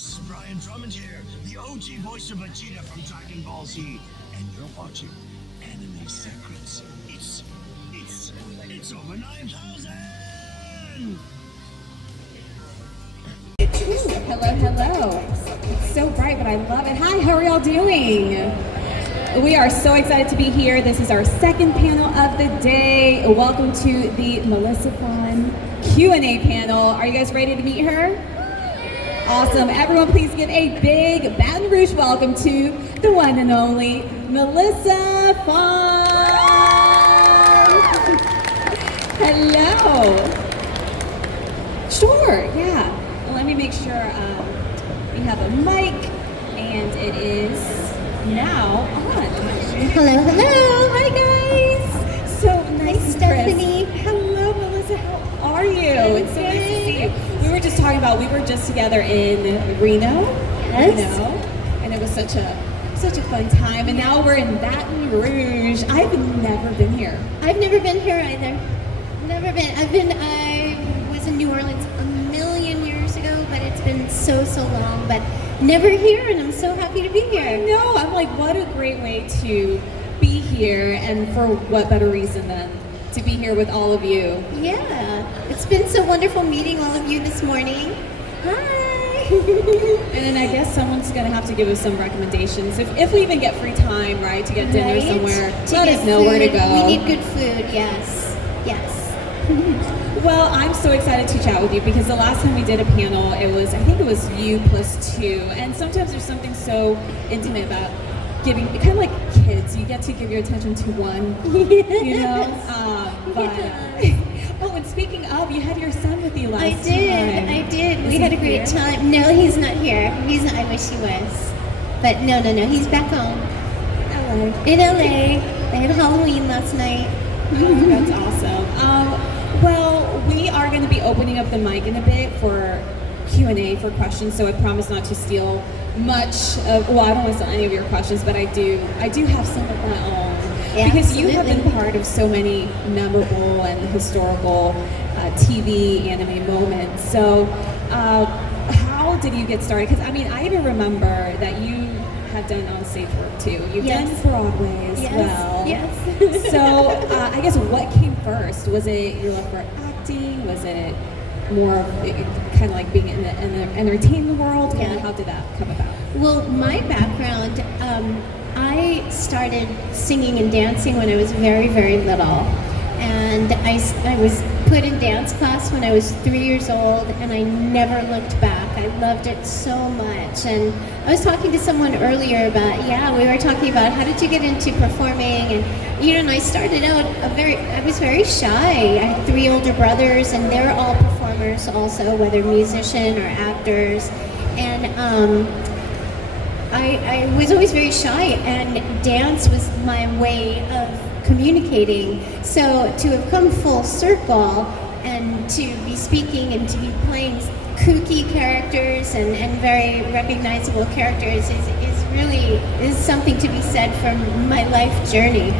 This is Brian Drummond here, the OG voice of Vegeta from Dragon Ball Z, and you're watching Anime Secrets. It's over 9,000! Hello. It's so bright, but I love it. Hi, how are y'all doing? We are so excited to be here. This is our second panel of the day. Welcome to the Melissa Fahn Q&A panel. Are you guys ready to meet her? Awesome. Everyone, please give a big Baton Rouge welcome to the one and only Melissa Fahn. Hello. Sure, yeah. Well, let me make sure we have a mic, and it is now on. Hello. Hi, guys. So nice, Stephanie. Hello, Melissa. How are you? It's so nice to see you. We were just talking about, we were just together in Reno. Yes. And it was such a fun time. And now we're in Baton Rouge. I've never been here. I've never been here either. Never been. I was in New Orleans a million years ago, but it's been so long. But never here, and I'm so happy to be here. No, I'm like, what a great way to be here, and for what better reason than to be here with all of you. Yeah, it's been so wonderful meeting all of you this morning. Hi. And then I guess someone's gonna have to give us some recommendations if we even get free time, right, to get dinner Right? somewhere. To Let get us know where to food. go. We need good food. Yes. Well, I'm so excited to chat with you because the last time we did a panel, I think it was you plus two, and sometimes there's something so intimate about giving, kind of like kids, you get to give your attention to one, you know? Oh, and speaking of, you had your son with you last time. I did. Is We he had a great here? time. No, he's not here. He's not. I wish he was. But no. He's back home LA. in LA. They had Halloween last night. That's awesome. Well, we are going to be opening up the mic in a bit for Q&A, for questions, so I promise not to steal much of, well, I don't want to steal any of your questions, but I do have some of my own. Yeah, because you have been absolutely. part of so many memorable and historical TV anime moments. So how did you get started? Because, I mean, I even remember that you have done on-stage work too. You've Yes. done Broadway as Yes, well. yes. So I guess what came first? Was it your love for acting? Was it more of kind of like being in the entertainment world? Kind of Yeah. how did that come about? Well, my background, I started singing and dancing when I was very little. And I was put in dance class when I was 3 years old, and I never looked back. I loved it so much. And I was talking to someone earlier about, we were talking about how did you get into performing, and and I started out I was very shy. I had 3 older brothers, and they're all performers also, whether musician or actors. And I was always very shy, and dance was my way of communicating. So to have come full circle and to be speaking and to be playing kooky characters and very recognizable characters is something to be said from my life journey.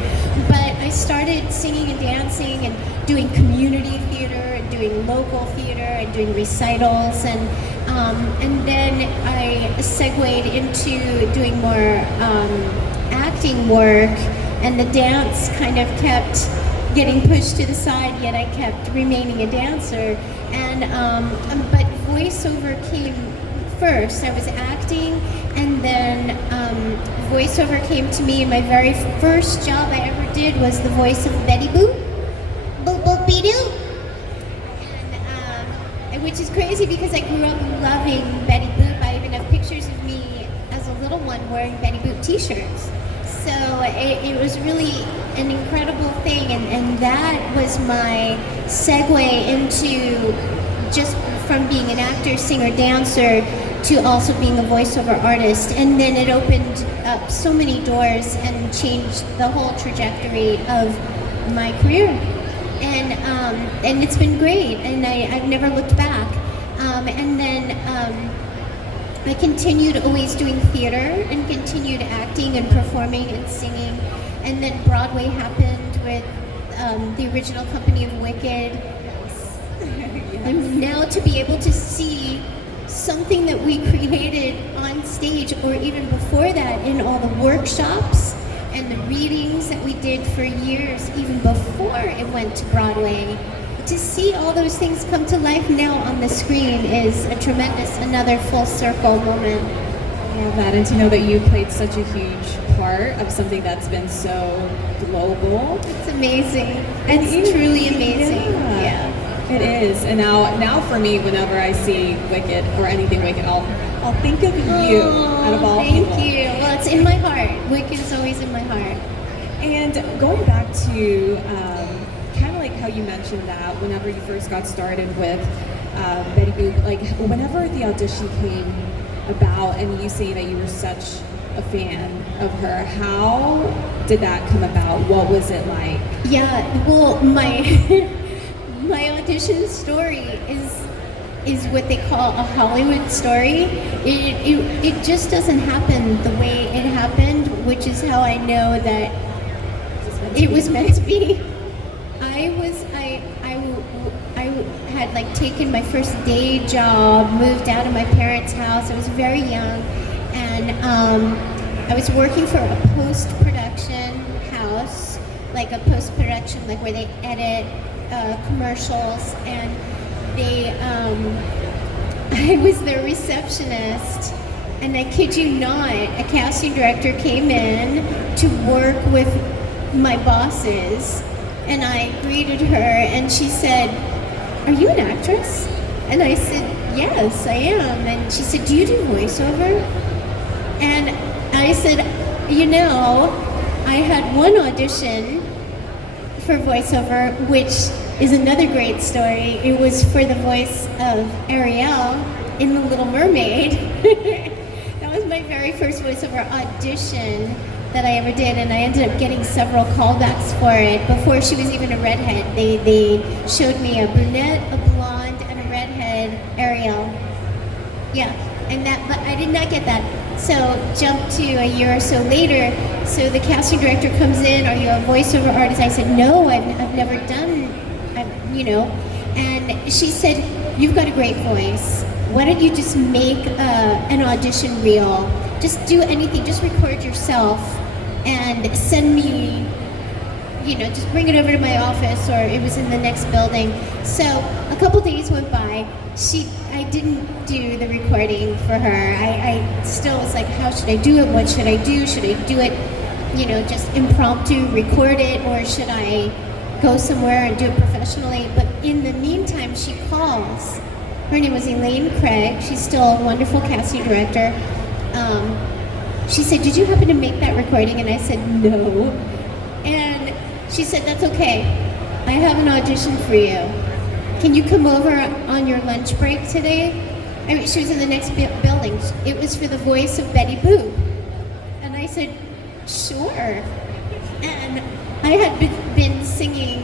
But I started singing and dancing and doing community theater and doing local theater and doing recitals, and then I segued into doing more acting work, and the dance kind of kept getting pushed to the side, yet I kept remaining a dancer. And but voiceover came first. I was acting, and then voiceover came to me, and my very first job I ever did was the voice of Betty Boop. Boop boop be doo. And which is crazy because I grew up loving Betty Boop. I even have pictures of me as a little one wearing Betty Boop t-shirts. So it was really an incredible thing, and that was my segue into just from being an actor, singer, dancer to also being a voiceover artist. And then it opened up so many doors and changed the whole trajectory of my career. And it's been great, and I've never looked back. And then I continued always doing theater and continued acting and performing and singing. And then Broadway happened with the original company of Wicked. And now to be able to see something that we created on stage, or even before that in all the workshops and the readings that we did for years, even before it went to Broadway. To see all those things come to life now on the screen is a tremendous, another full circle moment. I love that, and to know that you played such a huge part of something that's been so global. It's amazing. It's truly amazing. Yeah. It is. And now for me, whenever I see Wicked or anything Wicked, I'll think of you out of all people. Thank you. Well, it's in my heart. Wicked is always in my heart. And going back to kind of like how you mentioned that whenever you first got started with Betty Boop, like whenever the audition came about and you say that you were such a fan of her, how did that come about? What was it like? Yeah, well, my my audition story is what they call a Hollywood story. It just doesn't happen the way it happened, which is how I know that it was meant to be. I had like taken my first day job, moved out of my parents' house. I was very young, and I was working for a post-production house, like a post-production, like where they edit commercials, and I was their receptionist, and I kid you not, a casting director came in to work with my bosses, and I greeted her, and she said, "Are you an actress?" And I said, "Yes, I am." And she said, "Do you do voiceover?" And I said, "You know, I had one audition for voiceover, which is another great story. It was for the voice of Ariel in The Little Mermaid." That was my very first voiceover audition that I ever did, and I ended up getting several callbacks for it. Before she was even a redhead, they showed me a brunette, a blonde, and a redhead Ariel. Yeah, but I did not get that. So jump to a year or so later, so the casting director comes in, "Are you a voiceover artist?" I said, "No, I've never done, and she said, "You've got a great voice. Why don't you just make an audition reel? Just do anything, just record yourself and send me, just bring it over to my office," or it was in the next building. So a couple days went by. I didn't do the recording for her. I still was like, how should I do it? What should I do? Should I do it, just impromptu, record it, or should I go somewhere and do it professionally? But in the meantime, she calls. Her name was Elaine Craig. She's still a wonderful casting director. She said, "Did you happen to make that recording?" And I said, "No." And she said, "That's okay. I have an audition for you. Can you come over on your lunch break today?" I mean, she was in the next building. It was for the voice of Betty Boop. And I said, "Sure." And I had been singing,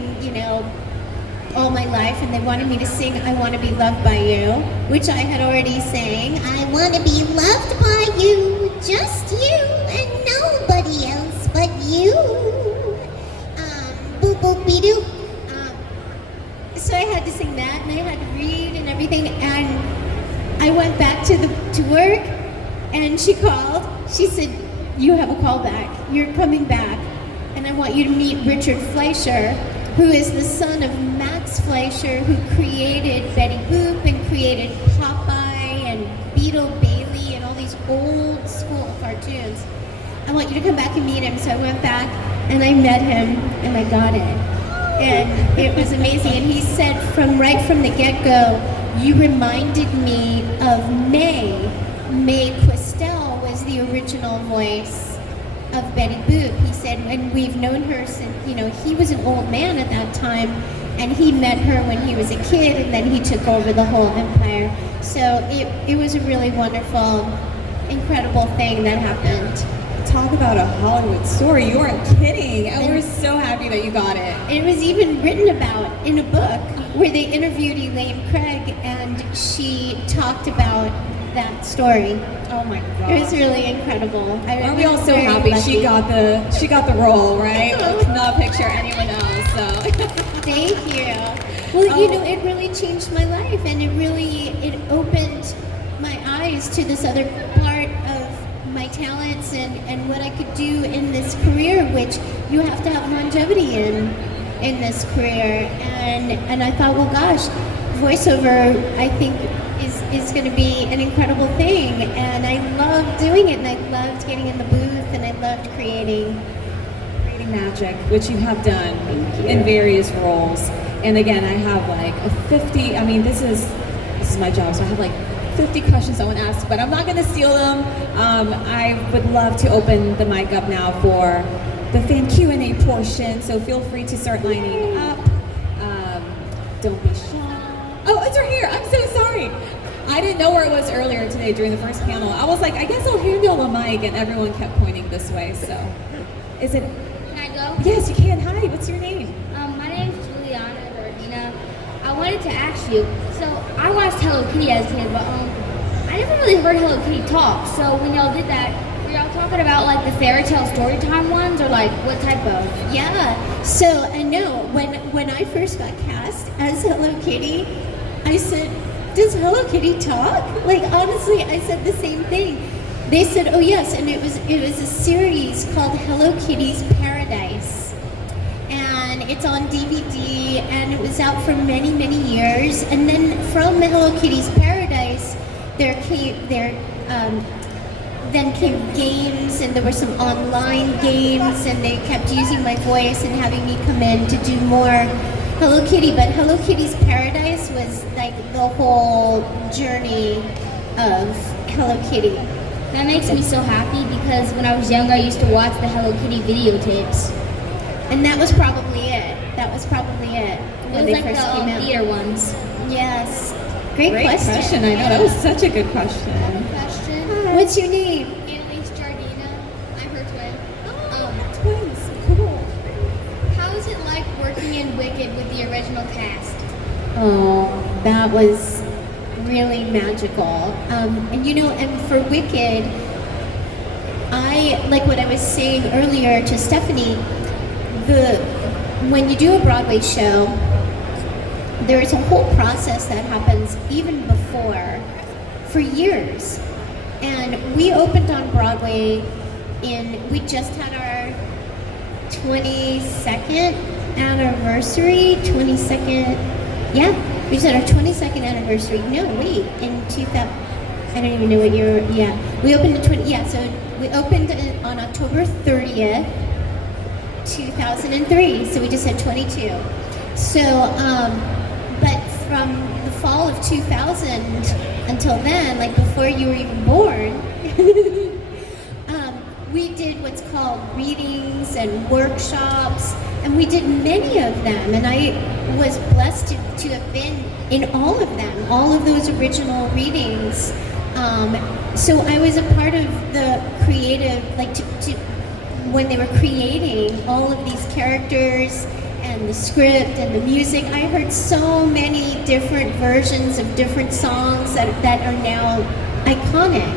all my life, and they wanted me to sing "I Want to Be Loved by You," which I had already sang. "I want to be loved by you, just you, and nobody else but you. Boop boop be doo." So I had to sing that, and I had to read and everything, and I went back to work, and she called. She said, "You have a call back. You're coming back, and I want you to meet Richard Fleischer, who is the son of Max Fleischer, who created Betty Boop and created Popeye and Beetle Bailey and all these old school cartoons. I want you to come back and meet him." So I went back and I met him and I got it. And it was amazing. And he said right from the get-go, "You reminded me of May. May Questel was the original voice of Betty Boop." He said, and we've known her since, he was an old man at that time, and he met her when he was a kid, and then he took over the whole empire. So it was a really wonderful, incredible thing that happened. Talk about a Hollywood story. You weren't kidding. And we're so happy that you got it. It was even written about in a book where they interviewed Elaine Craig, and she talked about that story. Oh my God. It was really incredible. Aren't we all so happy she got the role, right? I could not picture anyone else. So thank you. Well, it really changed my life, and it opened to this other part of my talents and what I could do in this career, which you have to have longevity in this career. And I thought, well, gosh, voiceover, I think, is going to be an incredible thing. And I loved doing it, and I loved getting in the booth, and I loved creating magic, which you have done in various roles. And again, I have like a 50, I mean, this is my job, so I have like 50 questions I want to ask, but I'm not going to steal them. I would love to open the mic up now for the fan Q&A portion, so feel free to start lining up. Don't be shy. Oh, it's right here. I'm so sorry. I didn't know where it was earlier today during the first panel. I was like, I guess I'll hand y'all a mic, and everyone kept pointing this way, so. Is it? Can I go? Yes, you can. Hi, what's your name? My name is Juliana Gardina. I wanted to ask you, so I watched Hello Kitty as a kid, but I never really heard Hello Kitty talk. So when y'all did that, were y'all talking about like the fairy tale story time ones, or like what type of? Yeah, so I know when I first got cast as Hello Kitty, I said, does Hello Kitty talk? Like, honestly, I said the same thing. They said, oh yes, and it was a series called Hello Kitty's Paradise. And it's on DVD, and it was out for many, many years. And then from Hello Kitty's Paradise, then came games, and there were some online games, and they kept using my voice and having me come in to do more Hello Kitty. But Hello Kitty's Paradise was like the whole journey of Hello Kitty. That makes me so happy because when I was younger, I used to watch the Hello Kitty videotapes. And that was probably it. When It was they like first the came out. theater ones. Yes. Great question. I know, that was such a good question. Question. What's your name? Annalise Jardina. I'm her twin. Twins. Cool. How is it like working in Wicked with the original cast? Oh, that was really magical. And for Wicked, I, like what I was saying earlier to Stephanie, when you do a Broadway show, there is a whole process that happens even before, for years. And we opened on Broadway we just had our 22nd anniversary, we just had our 22nd anniversary. No, wait, in 2000, I don't even know what year, we opened so we opened on October 30th, 2003, so we just had 22. So, but from the fall of 2000 until then, like before you were even born, we did what's called readings and workshops, and we did many of them, and I was blessed to have been in all of them, all of those original readings. So I was a part of the creative, when they were creating all of these characters and the script and the music. I heard so many different versions of different songs that are now iconic.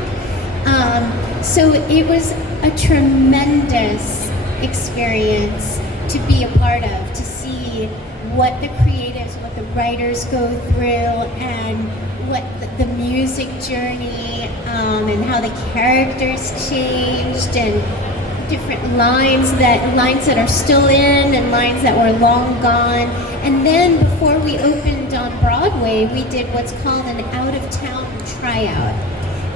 So it was a tremendous experience to be a part of, to see what the creatives, what the writers go through, and what the music journey, and how the characters changed, and different lines that are still in and lines that were long gone. And then before we opened on Broadway, we did what's called an out-of-town tryout.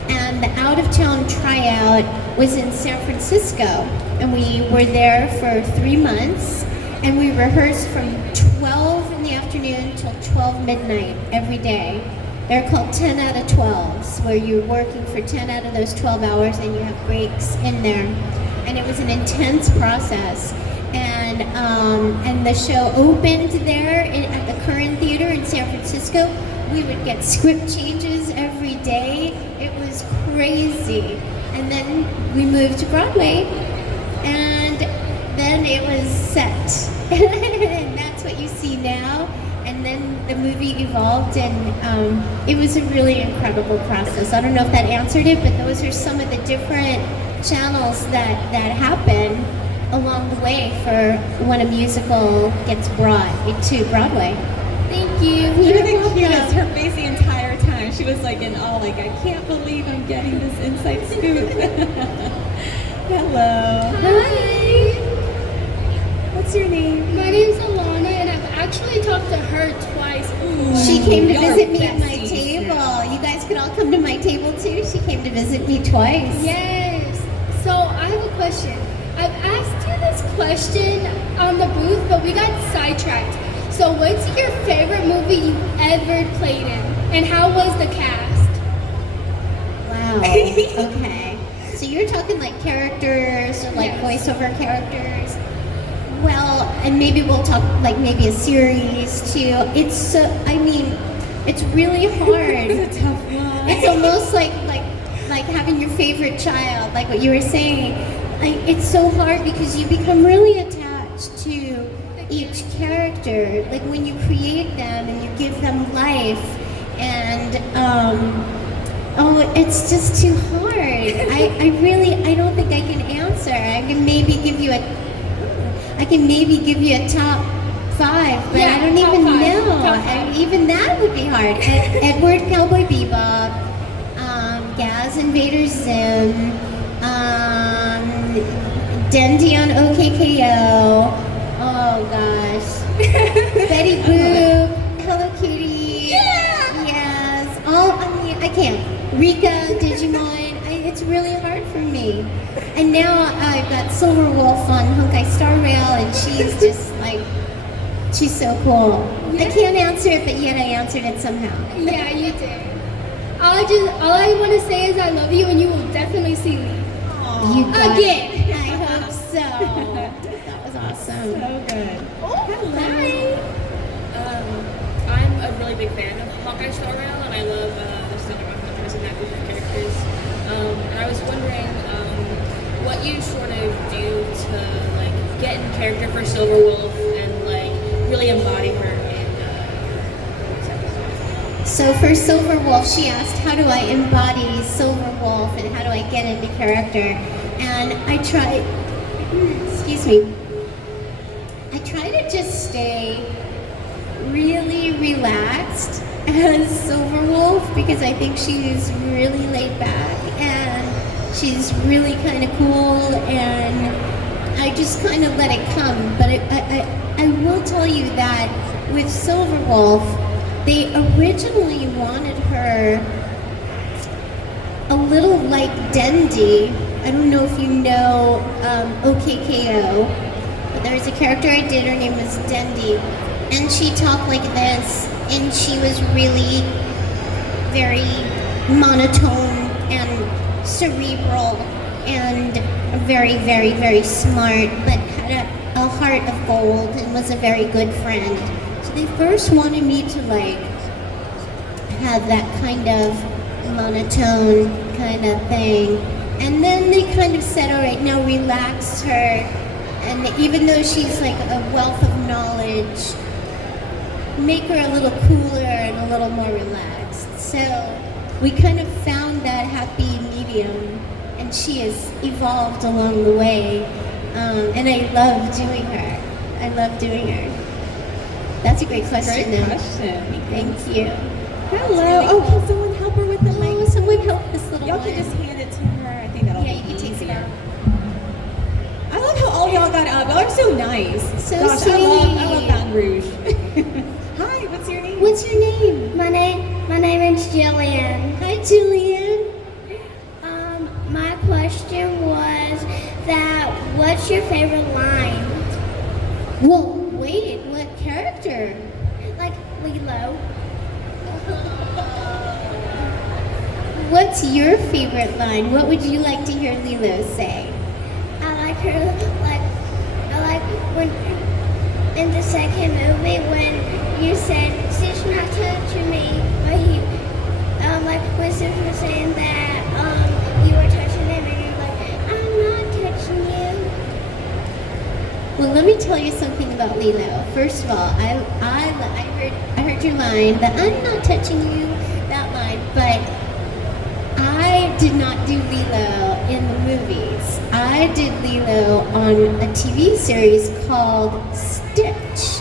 And the out-of-town tryout was in San Francisco, and we were there for 3 months, and we rehearsed from 12 in the afternoon till 12 midnight every day. They're called 10 out of 12s, where you're working for 10 out of those 12 hours and you have breaks in there. And it was an intense process. And the show opened there at the Curran Theater in San Francisco. We would get script changes every day. It was crazy. And then we moved to Broadway, and then it was set. And that's what you see now. And then the movie evolved, and it was a really incredible process. I don't know if that answered it, but those are some of the different channels that happen along the way for when a musical gets brought to Broadway. Thank you. You're the cutest. Her face the entire time. She She was like in awe, like, I can't believe I'm getting this inside scoop. Hello. Hi. What's your name? My name's Alana, and I've actually talked to her twice. She came to Y'all visit are me at my besties, table. girl. You guys could all come to my table too. She came to visit me twice. Yes. So I have a question. I've asked you this question on the booth, but we got sidetracked. So what's your favorite movie you've ever played in? And how was the cast? Wow. Okay. So you're talking like characters or like Yes. voiceover characters. Well, and maybe we'll talk like maybe a series too. It's I mean, it's really hard. It's a tough one. It's almost like having your favorite child, like what you were saying. It's so hard because you become really attached to each character. Like when you create them and you give them life, and it's just too hard. I don't think I can answer. I can maybe give you a top 5, but Yeah, I don't top even five, know. top five. Even that would be hard. Edward Cowboy Bebop, Gaz Invader Zim, Dendy on OKKO. Oh gosh. Betty Boop, Hello Kitty. Yeah. Yes. I can't. Rika, Digimon. It's really hard for me. And now I've got Silver Wolf on Honkai Star Rail, and she's just like, she's so cool. I can't answer it, but yet I answered it somehow. Yeah, you did. All I want to say is I love you, and you will definitely see me. You got Again. it. I hope so. That was awesome. So good. Hi. I'm a really big fan of Hawkeye Star Rail, and I love the Thunder Rock Hunters and that group of characters. And I was wondering what you sort of do to like get in character for Silver Wolf and like really embody her in these episodes. So for Silver Wolf, she asked, how do I embody Silver Wolf and how do I get into character? And I try, excuse me, I try to just stay really relaxed as Silver Wolf because I think she's really laid back and she's really kind of cool, and I just kind of let it come. But I will tell you that with Silver Wolf, they originally wanted her a little like Dendy. I don't know if you know OKKO, but there's a character I did, her name was Dendy, and she talked like this, and she was really very monotone and cerebral and very, very, very smart, but had a heart of gold and was a very good friend. So they first wanted me to like have that kind of monotone kind of thing. And then they kind of said, all right, now relax her. And even though she's like a wealth of knowledge, make her a little cooler and a little more relaxed. So we kind of found that happy medium, and she has evolved along the way. And I love doing her. I love doing her. That's a great question, Great though. question. Thank you. Hello. Oh, can someone help her with the mic? Oh, someone help this little Y'all one. can just hand it to her. I think that'll Yeah, be you can take it easier. out. I love how all y'all got up. Y'all are so nice. So Gosh, sweet. I love Baton Rouge. Hi, what's your name? What's your name? My name is Jillian. Hi, Julian. My question was that what's your favorite line? Well, wait, what character? Like Lilo. What's your favorite line? What would you like to hear Lilo say? I like when in the second movie when you said Sis not touching me, but he like when Sis was saying that you were touching him and you're like, I'm not touching you. Well, let me tell you something about Lilo. First of all, I heard your line, that I'm not touching you, that line, but I did not do Lilo in the movies. I did Lilo on a TV series called Stitch,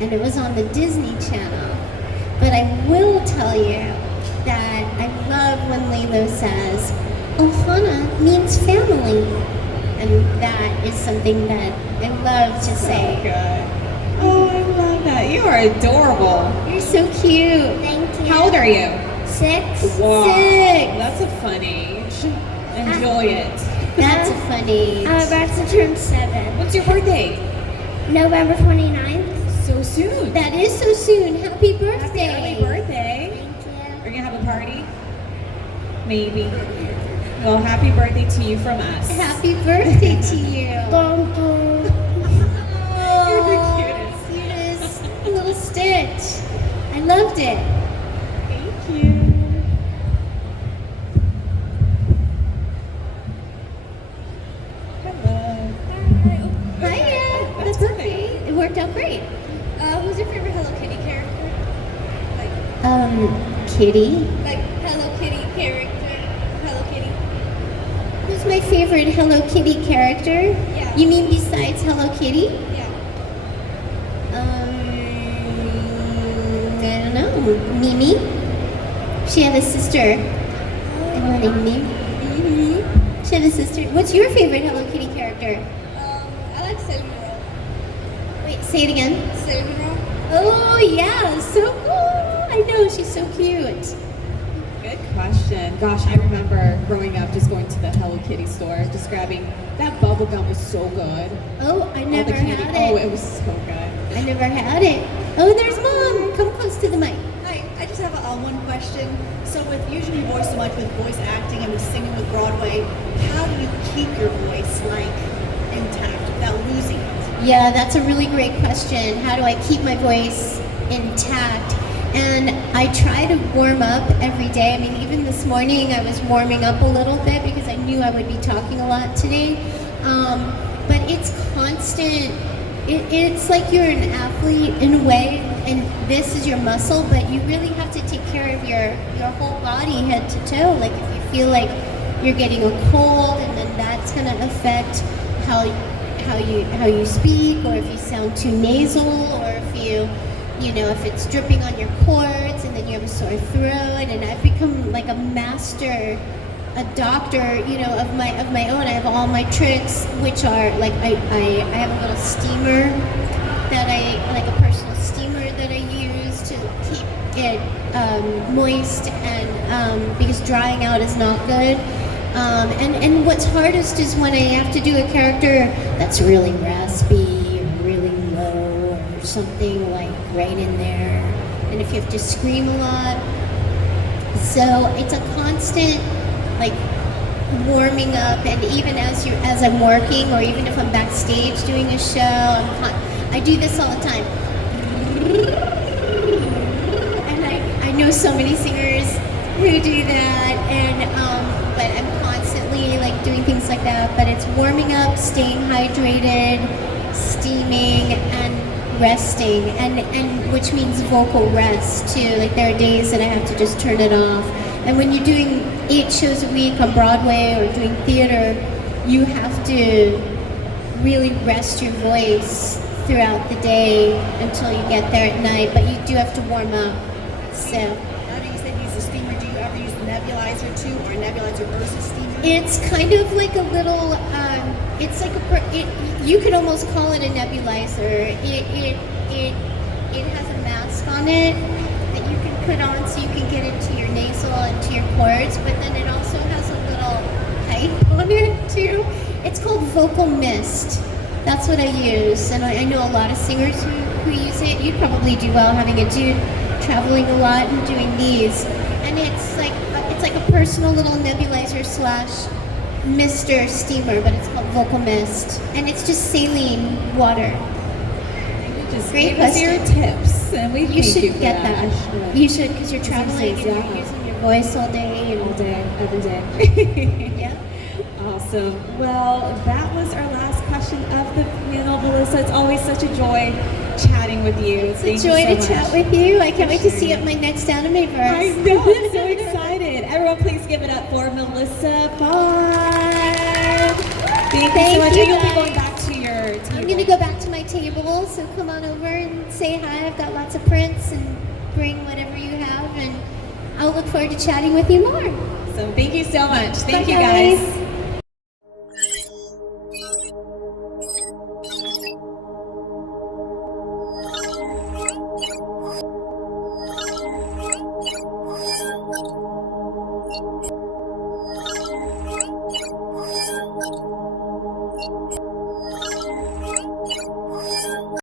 and it was on the Disney Channel. But I will tell you that love when Lilo says, Ohana means family. And that is something that I love to say. Good. Oh, I love that. You are adorable. You're so cute. Thank you. How old are you? 6. Wow. 6. That's a fun age. Enjoy it. That's a fun age. I'm about to turn 7. What's your birthday? November 29th. So soon. That is so soon. Happy birthday. Happy early birthday. Thank you. We're gonna have a party? Maybe. Well, happy birthday to you from us. Happy birthday to you. Dun, dun. You're the cutest little Stitch. I loved it. Thank you. Hello. Hiya. That's okay. It worked out great. Who's your favorite Hello Kitty character? Kitty. Like Hello Kitty character? Hello Kitty? Who's my favorite Hello Kitty character? Yeah. You mean besides Hello Kitty? Yeah. I don't know. Mimi. She had a sister. And her name Mimi. Mm-hmm. She had a sister. What's your favorite Hello Kitty character? I like Cinnamon Wait, say it again. Roll. Cinnamon Roll? Oh yeah, so cool. I know, she's so cute. Good question. Gosh, I remember growing up just going to the Hello Kitty store, just grabbing that bubble gum was so good. Oh, I All never the candy. had Oh, it. it was so good. I never had it. Oh, there's Mom. Come close to the mic. Hi, I just have one question. So with using your voice so much with voice acting and with singing with Broadway, how do you keep your voice intact without losing it? Yeah, that's a really great question. How do I keep my voice intact? And I try to warm up every day. I mean, even this morning I was warming up a little bit because I knew I would be talking a lot today. But it's constant. It's like you're an athlete in a way, and this is your muscle, but you really have to take care of your whole body, head to toe. Like if you feel like you're getting a cold, and then that's gonna affect how you speak, or if you sound too nasal, or if if it's dripping on your cords, and then you have a sore throat. And I've become like a doctor, of my own. I have all my tricks, which are like I have a little steamer that like a personal steamer that I use to keep it moist, and because drying out is not good. And what's hardest is when I have to do a character that's really raspy or really low or something like right in there, and if you have to scream a lot. So it's a constant like warming up, and even as I'm working, or even if I'm backstage doing a show, I do this all the time. And I know so many singers who do that, and but I'm constantly like doing things like that. But it's warming up, staying hydrated, steaming, and resting, and which means vocal rest too. Like there are days that I have to just turn it off. And when you're doing 8 shows a week on Broadway or doing theater, you have to really rest your voice throughout the day until you get there at night, but you do have to warm up. So Now that you said use the steamer, do you ever use the nebulizer too, or a nebulizer versus steamer? it's kind of like a little, it's like you could almost call it a nebulizer. It has a mask on it that you can put on so you can get into your nasal and to your cords, but then it also has a little pipe on it too. It's called vocal mist. That's what I use, and I know a lot of singers who use it. You'd probably do well having a dude traveling a lot and doing these. And it's like a personal little nebulizer / mister steamer, but it's called vocal mist, and it's just saline water. Just Great give us your question. tips, and we You thank should you for get that. You should, because you're traveling and Yeah. you're using your voice all day. And All day, every day. Yeah. Awesome. Well, that was our last question of the panel, Melissa. It's always such a joy chatting with you. It's a joy to chat with you. I can't wait to see you at my next Animeverse. I know, I'm so excited. Everyone, please give it up for Melissa Fahn. Thank you so much. you, And you'll be guys. going back to your table. I'm going to go back to my table, so come on over and say hi. I've got lots of prints, and bring whatever you have, and I'll look forward to chatting with you more. So thank you so much. Thank Bye, you guys. guys.